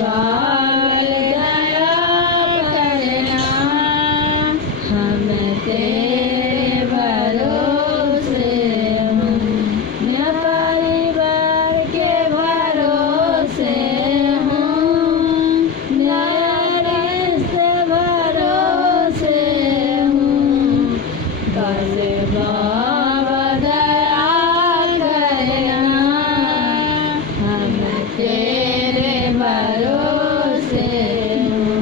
बाल दया करना, हम तेरे भरोसे हूँ, मैं परिवार के भरोसे हूँ, मैं रिश्ते भरोसे हूँ, बस बाबा दया करना, हम तेरे भरोसे हूँ,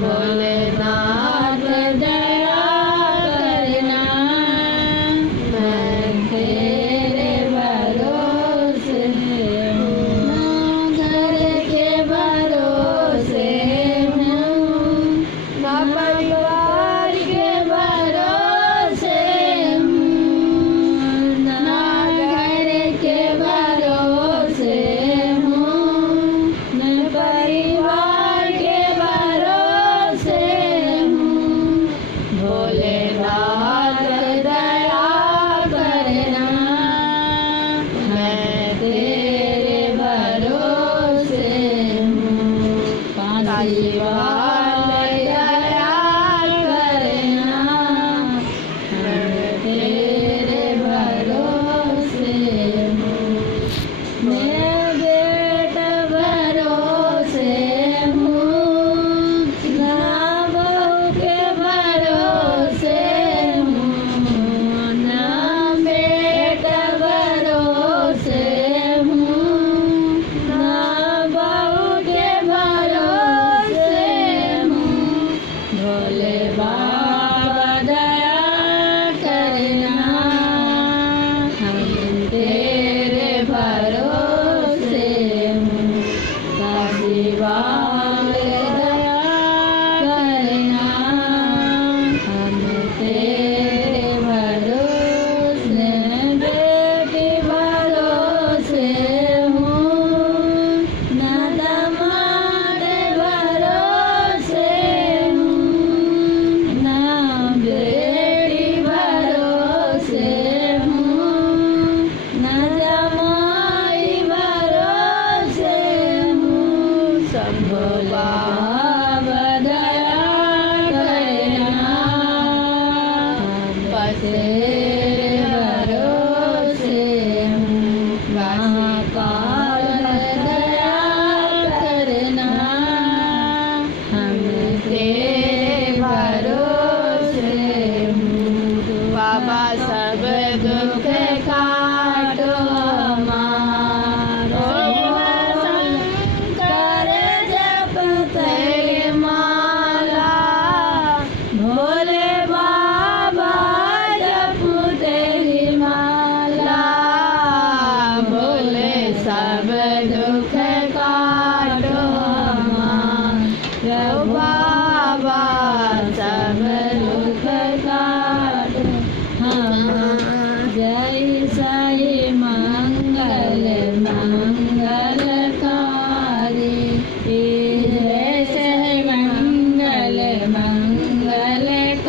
भोलेनाथ दया करना, मैं तेरे भरोसे हूँ, घर के भरोसे हूँ, ना परिवार के भरोसे हूँ, ना घर के भरोसे हूँ, न परिवार के भरोसे हूँ, भोलेनाथ दया करना, मैं तेरे भरोसे हूँ, काशी वाले दया करना, मैं तेरे भरोसे हूँ, मैं बेटा भरोसे हूँ, ना बहू के भरोसे हूँ, ना बेटा भरोसे हूँ, ना बहू के भरोसे हूँ, भोले बाबा दया करना, हम तेरे भरोसे हूँ, काशी वाले दया करना, हम तेरे भरोसे, बेटी भरोसे हूँ, ना दामाद भरोसे हूँ, ना बेटी भरोसे हूँ, ना जमाई भरोसे हूँ, सब बाबा दया करना, बस तेरे भरोसे हूँ, महाकाल दया करना, हम तेरे भरोसे हूँ, बाबा सब दुख काटो हमारो, शंकर जप तेरी माला, भोले बाबा जप तेरी माला, भोले सब दुख काटो हमारो, बाबा सब दुख काटो हमारो, जय साई मंगल मंगलकारी, जय साई मंगल मंगलकारी,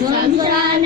संसार